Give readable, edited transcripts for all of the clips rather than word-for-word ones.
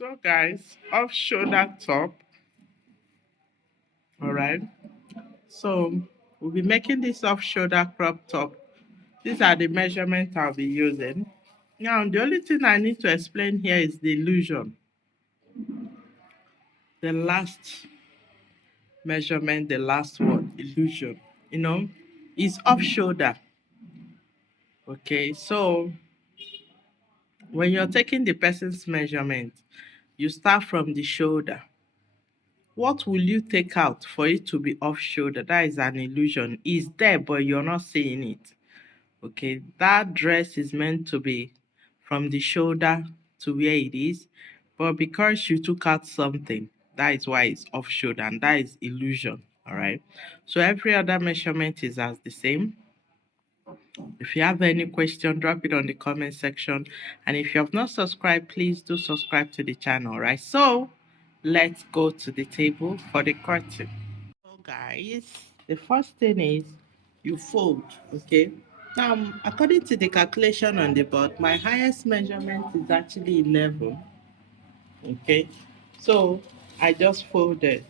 So guys, off shoulder top. All right. So we'll be making this off shoulder crop top. These are the measurements I'll be using. Now the only thing I need to explain here is the illusion. The last measurement, the last word, illusion. You know, is off shoulder. Okay, so when you're taking the person's measurement, you start from the shoulder. What will you take out for it to be off shoulder? That is an illusion. It's there, but you're not seeing it. Okay, that dress is meant to be from the shoulder to where it is, but because you took out something, that is why it's off shoulder, and that is illusion. All right. So every other measurement is as the same. If you have any question, drop it on the comment section. And if you have not subscribed, please do subscribe to the channel, right? So let's go to the table for the curtain. So guys, the first thing is you fold, okay? Now, according to the calculation on the board, my highest measurement is actually 11, okay? So I just folded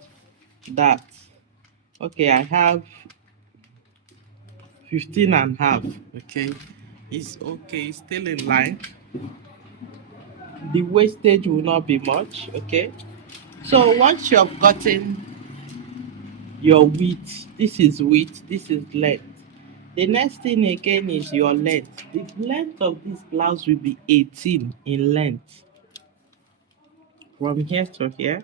that. Okay, I have 15 and a half, okay? It's okay, it's still in line. The wastage will not be much, okay? So once you have gotten your width, this is width, this is length. The next thing again is your length. The length of this blouse will be 18 in length. From here to here.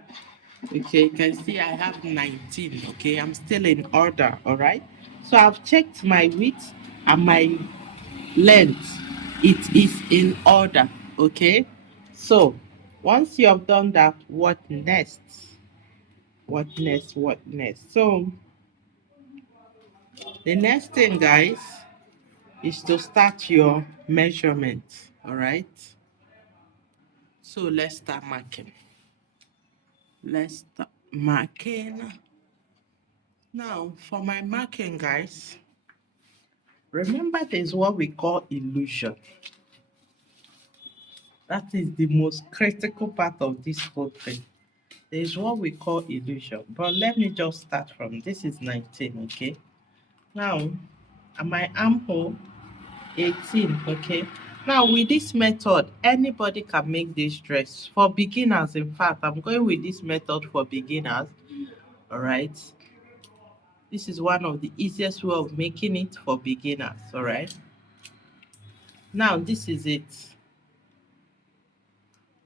Okay, you can see I have 19. Okay, I'm still in order, all right? So I've checked my width and my length. It is in order, okay? So once you have done that, what next? What next? What next? So the next thing, guys, is to start your measurement, all right? So let's start marking. Let's start marking. Now, for my marking, guys, remember there's what we call illusion. That is the most critical part of this whole thing. There's what we call illusion. But let me just start from this is 19, okay? Now, at my armhole, 18, okay? Now, with this method, anybody can make this dress. For beginners, in fact, I'm going with this method for beginners, all right? This is one of the easiest way of making it for beginners, all right? Now, this is it.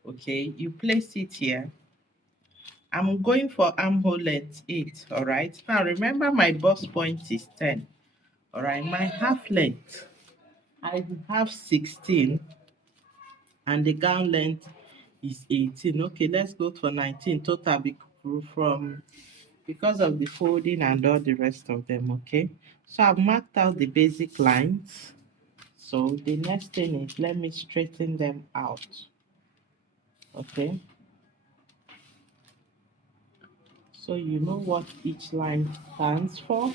Okay, you place it here. I'm going for armhole length 8, all right? Now, remember my bust point is 10, all right? My half length, I have 16, and the gown length is 18. Okay, let's go for 19 total from because of the folding and all the rest of them, okay? So I've marked out the basic lines. So the next thing is let me straighten them out, okay? So you know what each line stands for.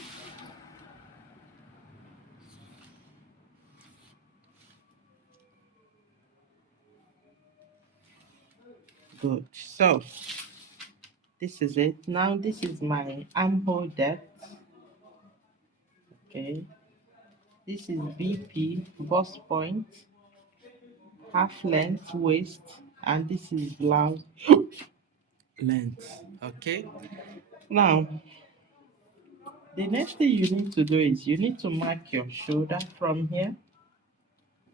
Good. So this is it. Now this is my armhole depth. Okay. This is BP, bust point, half length, waist, and this is blouse length. Okay. Now the next thing you need to do is you need to mark your shoulder from here.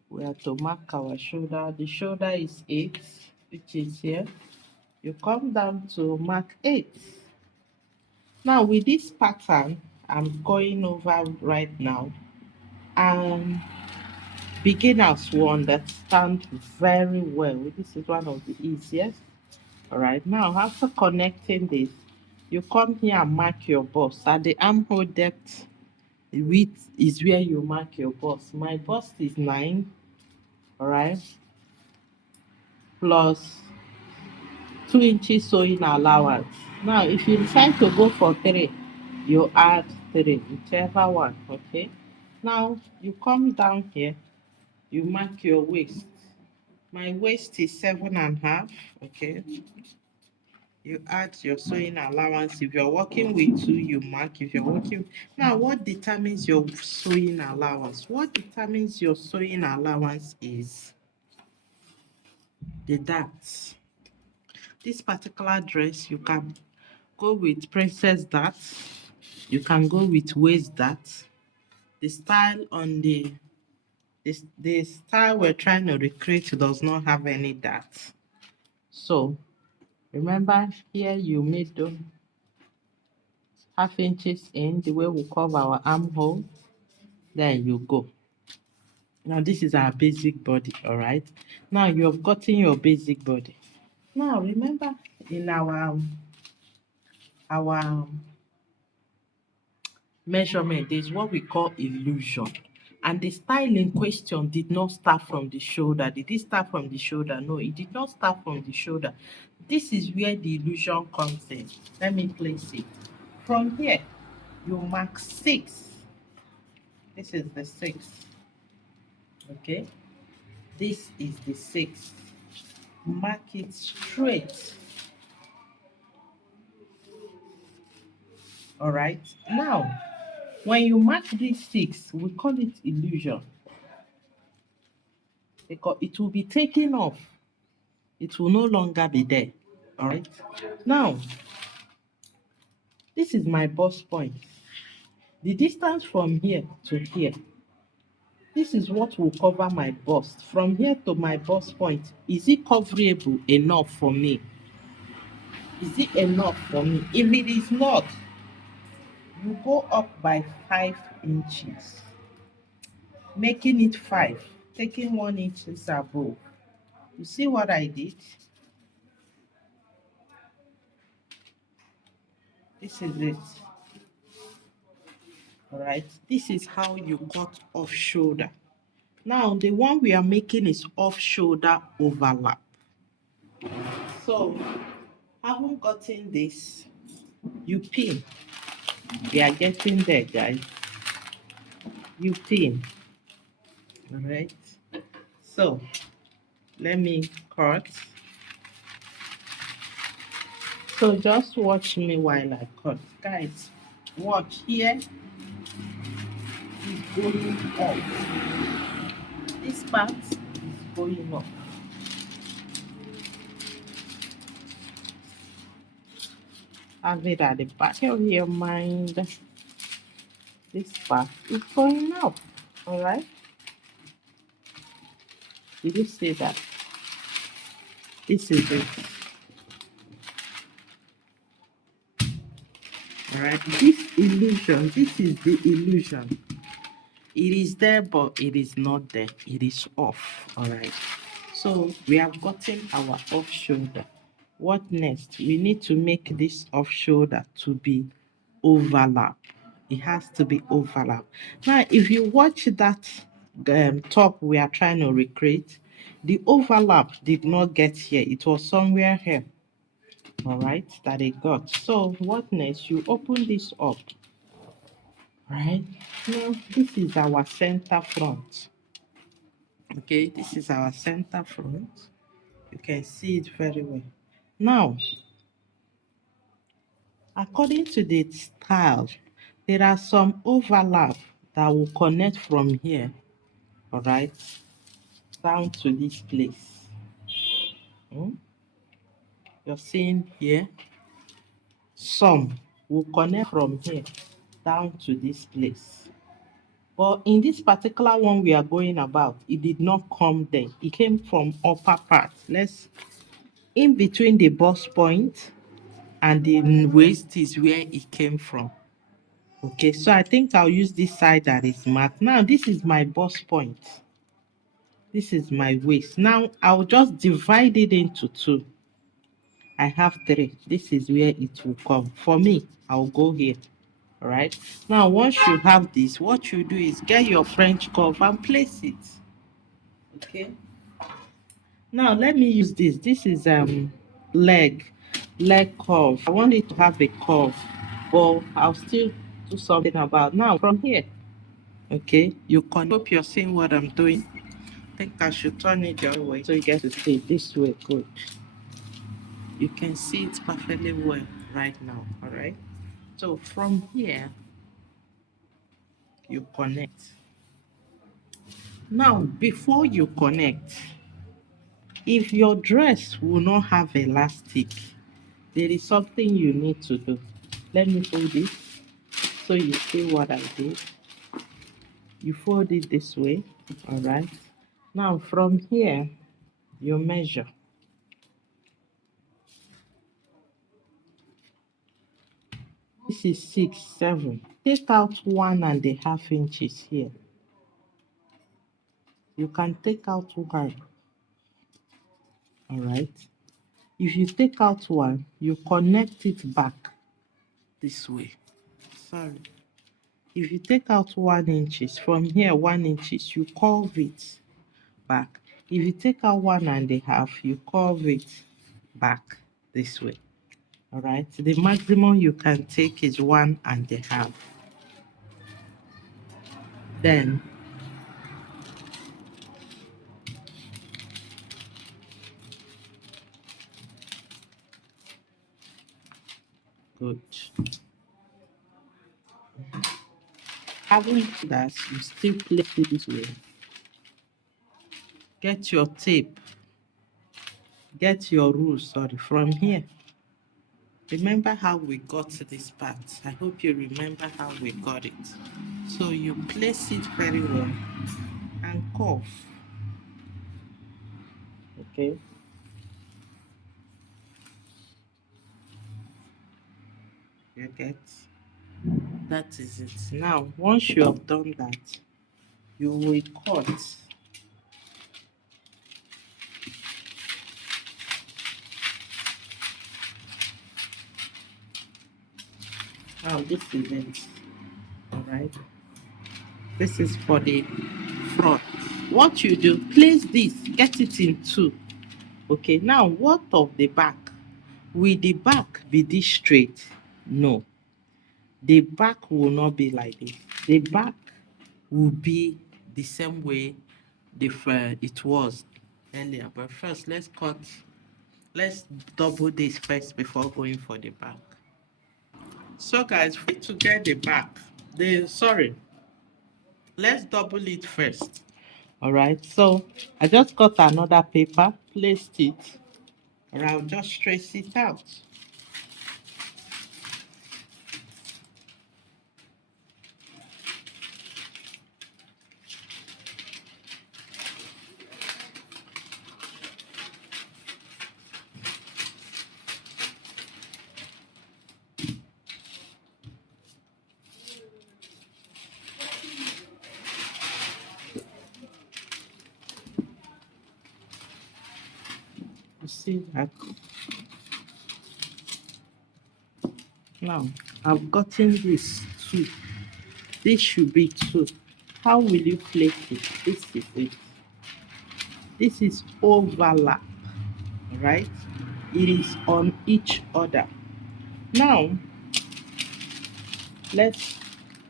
We have to mark our shoulder. The shoulder is 8, which is here. You come down to mark 8. Now with this pattern I'm going over right now, and beginners will understand very well. This is one of the easiest. All right, now after connecting this, you come here and mark your bust. At the armhole depth, width is where you mark your bust. My bust is 9, all right, plus 2 inches sewing allowance. Now, if you decide to go for 3, you add 3, whichever one, okay? Now, you come down here, you mark your waist. My waist is 7.5. Okay. You add your sewing allowance. If you're working with two, you mark. If you're working now, what determines your sewing allowance? What determines your sewing allowance is the darts. This particular dress, you can go with princess darts. You can go with waist darts. The style on the style we're trying to recreate does not have any darts. So remember here you made those half inches in the way we cover our armhole. Then you go. Now this is our basic body, all right? Now you have gotten your basic body. Now remember in our measurement, there's what we call illusion. And the style in question did not start from the shoulder. Did it start from the shoulder? No, it did not start from the shoulder. This is where the illusion comes in. Let me place it. From here, you mark 6. This is the 6. Okay? This is the 6. Mark it straight. All right? Now, when you mark this 6, we call it illusion because it will be taken off. It will no longer be there. All right? Now, this is my bust point. The distance from here to here, this is what will cover my bust. From here to my bust point, is it coverable enough for me? Is it enough for me? If it is not, you go up by 5 inches, making it 5, taking 1 inch above. You see what I did? This is it. All right, this is how you cut off shoulder. Now, the one we are making is off shoulder overlap. So, having gotten this, you pin. We are getting there, guys. You pin. All right. So, let me cut. So, just watch me while I cut. Guys, watch here. Is going up. This part is going up. Have it at the back of your mind. This part is going up. All right. Did you see that? This is it. All right. This illusion. This is the illusion. It is there, but it is not there. It is off. All right. So we have gotten our off shoulder. What next? We need to make this off shoulder to be overlap. It has to be overlap. Now, if you watch that top we are trying to recreate, the overlap did not get here. It was somewhere here. All right, that it got. So what next? You open this up. Right now, this is our center front. Okay, this is our center front. You can see it very well. Now, according to the style, there are some overlap that will connect from here, all right, down to this place. You're seeing here, some will connect from here down to this place. But in this particular one we are going about, it did not come there. It came from upper part. Let's, in between the bust point and the waist is where it came from. Okay, so I think I'll use this side that is marked. Now, this is my bust point. This is my waist. Now, I'll just divide it into 2. I have 3. This is where it will come. For me, I'll go here. All right. Now, once you have this, what you do is get your French curve and place it. Okay. Now, let me use this. This is leg curve. I want it to have a curve, but I'll still do something about now from here. Okay, you can hope you're seeing what I'm doing. think I should turn it the other way so you get to see it this way. Good. You can see it perfectly well right now. All right. So from here, you connect. Now, before you connect, if your dress will not have elastic, there is something you need to do. Let me fold it so you see what I did. You fold it this way, all right? Now from here, you measure. This is 6, 7. Take out 1.5 inches here. You can take out 1, all right? If you take out 1, you connect it back this way. Sorry. If you take out 1 inches, from here 1 inches, you curve it back. If you take out 1.5, you curve it back this way. All right. The maximum you can take is 1.5. Then good. Having that, you still place it this way. Get your tape. Get your rule, sorry, from here. Remember how we got this part. I hope you remember how we got it. So you place it very well and curve. Okay. You get? That is it. Now, once you have done that, you will cut. Now, this is it. All right. This is for the front. What you do, place this, get it in 2. Okay, now what of the back? Will the back be this straight? No. The back will not be like this. The back will be the same way it was earlier. But first, let's double this first before going for the back. So guys, for you to get the back, let's double it first. All right, so I just got another paper, placed it, and I'll just trace it out. You see that? Now, I've gotten this 2. This should be 2. How will you place it? This is it. This is overlap, right? It is on each other. Now, let's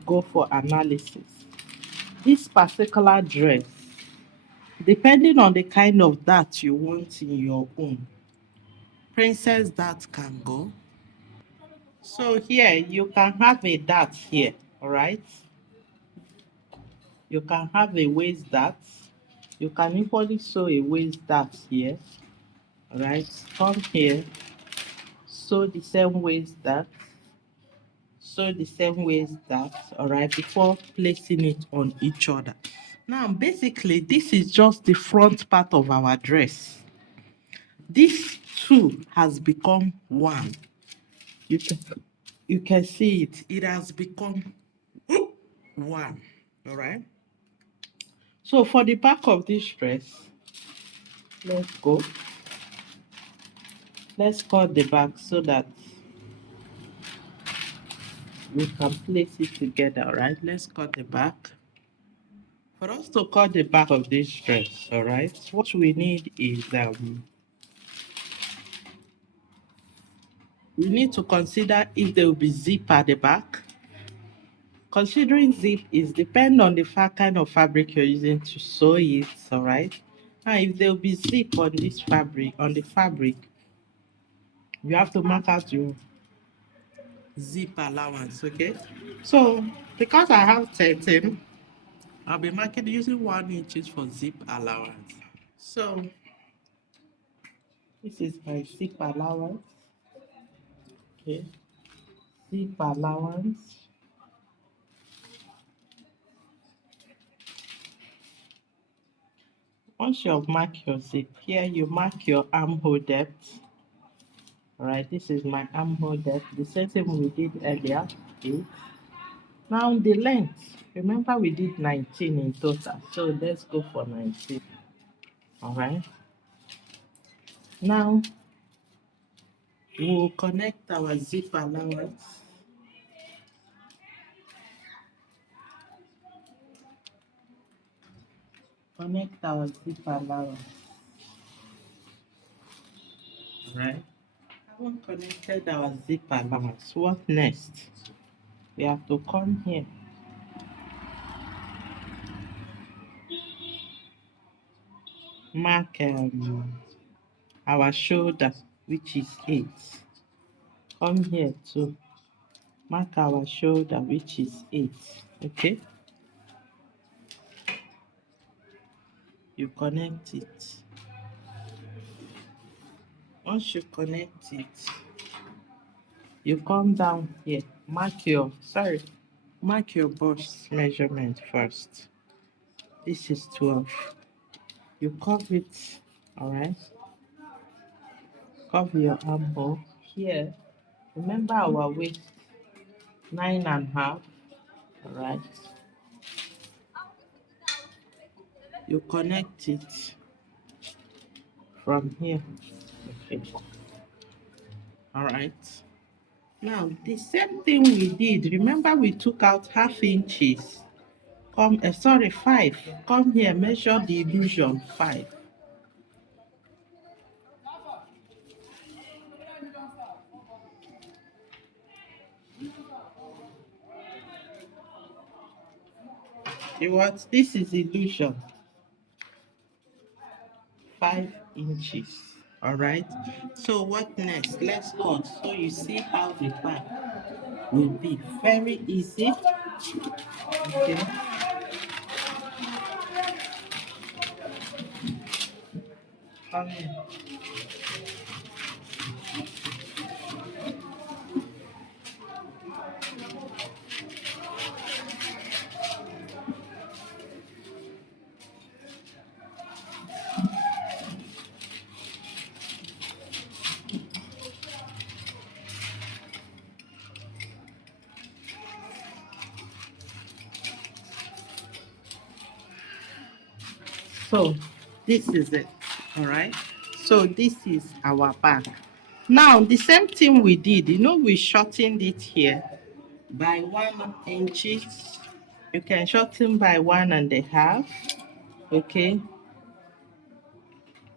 go for analysis. This particular dress, depending on the kind of dart you want in your own, princess dart can go. So here, you can have a dart here, all right? You can have a waist dart. You can equally sew a waist dart here, all right? Come here, sew the same waist dart, sew the same waist dart, all right, before placing it on each other. Now, basically, this is just the front part of our dress. This 2 has become 1. You can, you can see it. It has become 1. All right. So for the back of this dress, let's go. Let's cut the back so that we can place it together. All right. Let's cut the back. For us to cut the back of this dress, all right, what we need is we need to consider if there will be zip at the back. considering zip is depend on the kind of fabric you're using to sew it, all right? Now, if there will be zip on this fabric, on the fabric, you have to mark out your zip allowance, okay? So, because I have 13, I'll be marking using 1 inches for zip allowance. So, this is my zip allowance, okay? Zip allowance. Once you have marked your zip, here you mark your armhole depth. All right, this is my armhole depth, the same thing we did earlier. Okay. Now the length, remember we did 19 in total, so let's go for 19. All right. Now we'll connect our zip allowance. Connect our zip allowance. All right. Haven't connected our zip allowance. What next? We have to come here. Mark our shoulder, which is 8. Come here too. Mark our shoulder, which is 8. Okay. You connect it. Once you connect it, you come down here. Mark your bust measurement first. This is 12. You curve it, all right? Curve your armhole here. Remember our waist, 9.5. All right. You connect it from here. Okay. All right. Now the same thing we did. Remember we took out 1/2 inches. Come, sorry, 5. Come here, measure the illusion 5. You what? This is illusion 5 inches. All right. So what next? Let's cut. So you see how the back will be very easy. Okay. Come here. So this is it. All right. So this is our back. Now the same thing we did. We shortened it here by 1 inches. You can shorten by 1.5. Okay.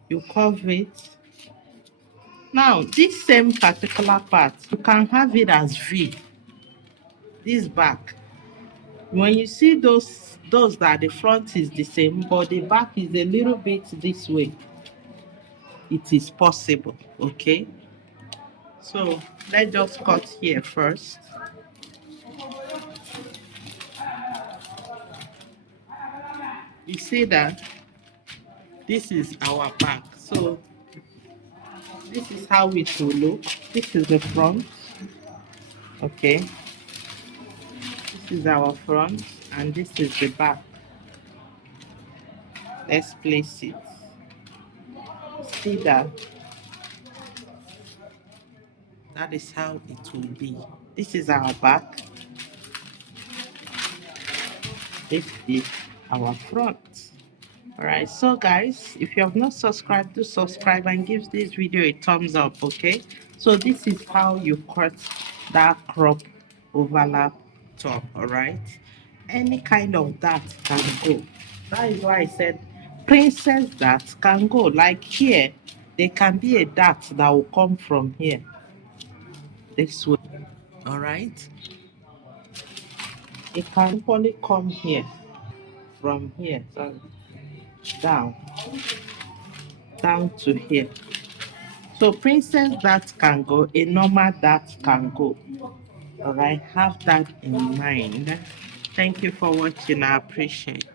You curve it. Now this same particular part, you can have it as V. This back. When you see those that the front is the same, but the back is a little bit this way, it is possible. Okay. So let's just cut here first. You see that this is our back. So this is how it will look. This is the front. Okay. This is our front and this is the back. Let's place it. See that? That is how it will be. This is our back. This is our front. All right, so guys, if you have not subscribed, do subscribe and give this video a thumbs up. Okay, so this is how you cut that crop overlap top. All right, any kind of that can go. That is why I said princess that can go. Like here, there can be a dart that will come from here this way. All right. it can simply come here, from here, sorry, down, down to here. So princess that can go, a normal that can go. All right, have that in mind. Thank you for watching. I appreciate.